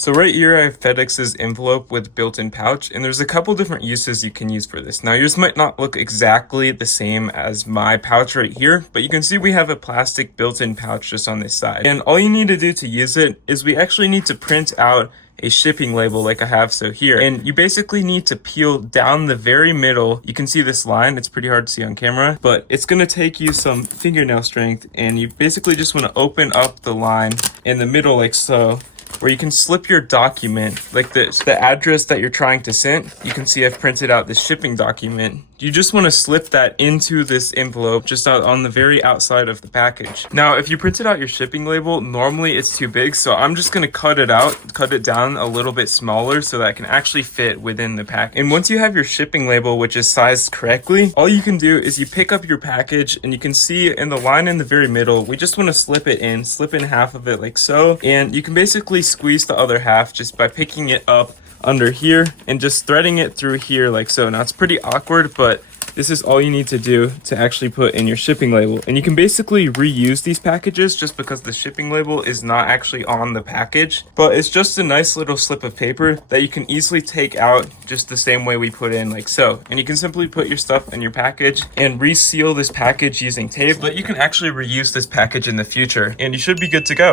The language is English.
So right here I have FedEx's envelope with built-in pouch, and there's a couple different uses you can use for this. Now yours might not look exactly the same as my pouch right here, but you can see we have a plastic built-in pouch just on this side. And all you need to do to use it is we actually need to print out a shipping label like I have so here, and you basically need to peel down the very middle. You can see this line, it's pretty hard to see on camera, but it's going to take you some fingernail strength, and you basically just want to open up the line in the middle like so, where you can slip your document, like the address that you're trying to send. You can see I've printed out this shipping document. You just want to slip that into this envelope just out on the very outside of the package. Now, if you printed out your shipping label, normally it's too big, so I'm just going to cut it down a little bit smaller so that it can actually fit within the package. And once you have your shipping label, which is sized correctly, all you can do is you pick up your package, and you can see in the line in the very middle, we just want to slip in half of it like so, and you can basically squeeze the other half just by picking it up under here and just threading it through here like so. Now it's pretty awkward, but this is all you need to do to actually put in your shipping label. And you can basically reuse these packages just because the shipping label is not actually on the package, but it's just a nice little slip of paper that you can easily take out just the same way we put in like so. And you can simply put your stuff in your package and reseal this package using tape, but you can actually reuse this package in the future and you should be good to go.